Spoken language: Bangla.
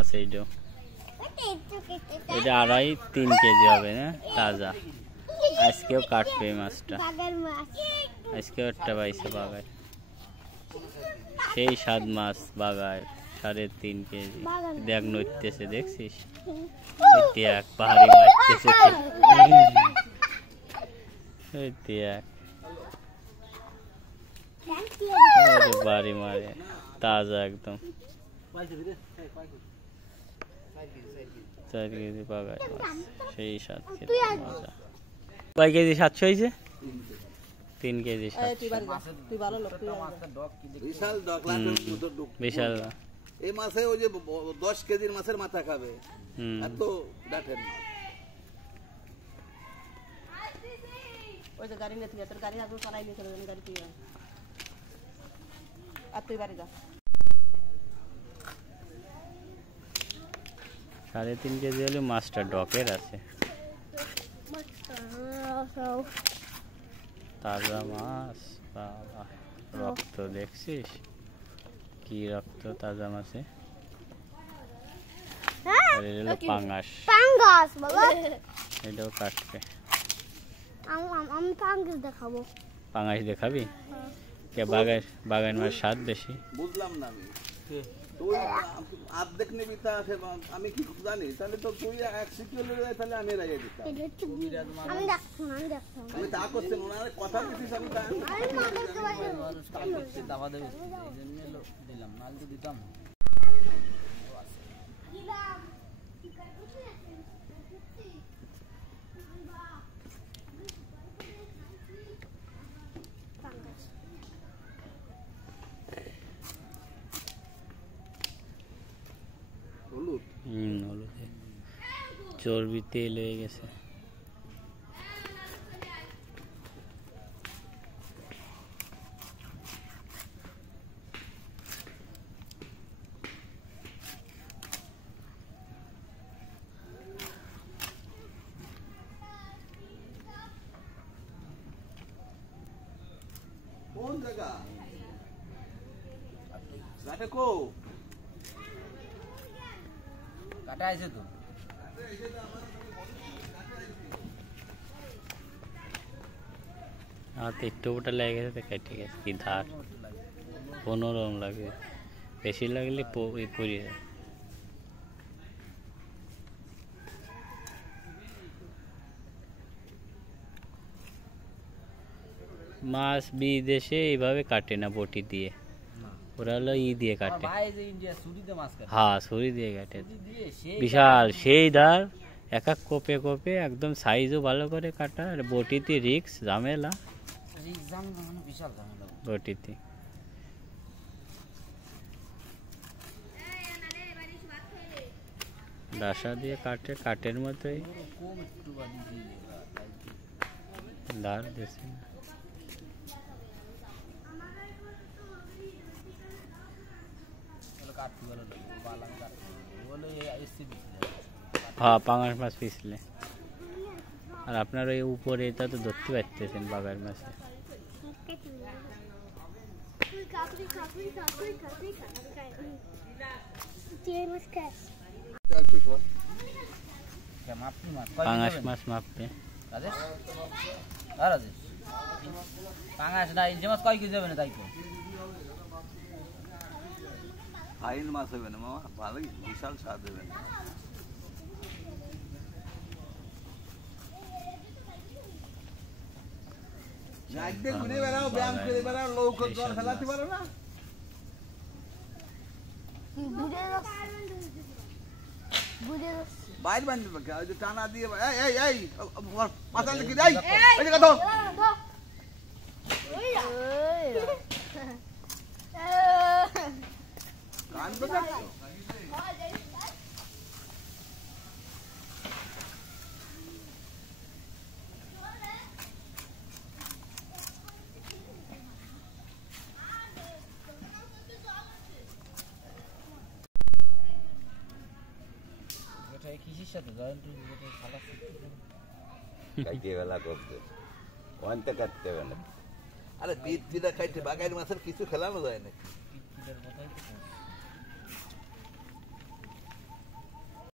মাছ এইটা, এটা 2.5-3 কেজি হবে না, তাজা। আজকেও কাটবে এই মাছটা, আজকেও একটা পাইছে বাগায়। সেই স্বাদ মাছ বাগায়, 3.5 কেজি। দেখ নড়তেছে, দেখছিস? দেখ পাহাড়ি মারতেছে, দেখ বাড়ি মারে, তাজা একদম। 4 কেজি বাগায় মাছ, সেই স্বাদ খেতে মজা। কয় কেজি 700 হয়েছে? 3 কেজি 700। বিশাল। এই মাছে ওই যে 10 কেজির মাছের মাথা খাবে, এত ডাটের মাছ। ওই যে গাড়ি নিয়ে তোর গাড়ি আগে চালাই নিয়ে চলে গাড়ি তুই আর তুই বাড়ি যা। 3.5 কেজি হলে মাছটা ডকের আছে, তাজা মাছ। বাবা, রক্ত দেখছিস কি রক্ত তাজা মাছে। পাঙ্গাস, পাঙ্গাস বাবা, এটাও কাটবে। আমি পাঙ্গাস দেখাবো। পাঙ্গাস দেখাবি? কে বাগান মাছ স্বাদ বেশি? বুঝলাম না আমি। তুই অর্ধেক নিবি, তা আমি কি জানি? তাহলে তো তুই 1 সিকিউর লয়ে, তাহলে আমি রাইয়ে দিতাম। আমি দেখতাম আমি তা করছি, ওনারে কথা দিছিস, আমি তা দাবা দেবে এই জন্য দিলাম, মাল তো দিতাম। হলুদে চর্বি তেল হয়ে গেছে। কোন জায়গা ঘাটে কো কাটা আছে তো? হাতে একটু ওটা লেগে গেছে তো কেটে গেছে। কি ধার, 15 লাগে, বেশি লাগলে পড়ে যায়। মাছ বিদেশে এইভাবে কাটে না বটি দিয়ে, ওরা হলো দিয়ে কাটে। হ্যাঁ, ছুরি দিয়ে কাটে, বিশাল সেই ধার, এক কোপে কোপে একদম সাইজও ভালো করে কাটা। আর বটিতে রিক্স, ঝামেলা বটিতে। ডাসা দিয়ে কাটে, কাটের মতোই ধার দিয়েছে। হ্যাঁ, পাঙাশ মাছ পিছলে। আর আপনার ওই উপরে এটা তো ধরতে পারতেছেন বাগার মাছে। পাঙাশ মাছ মাপবে। পাঙাশ না, ইলিশ মাছ কয় কেজি হবে না? তাই তো ফাইন মাছ হবে না মামা, ভালোই বিশাল স্বাদ হবে না। একদিন ঘুরে বেড়াও, ব্যায়াম করে বেড়াও, লৌকো জল ফেলাতে পারো না? বাইর বান্ধব ওই যে টানা দিয়ে, এই মাথা লিখে যাই, এই যে কথা কান তো আরে পিঠা খাইতে বাগাইয়ের মাছের কিছু খেলানো যায় না।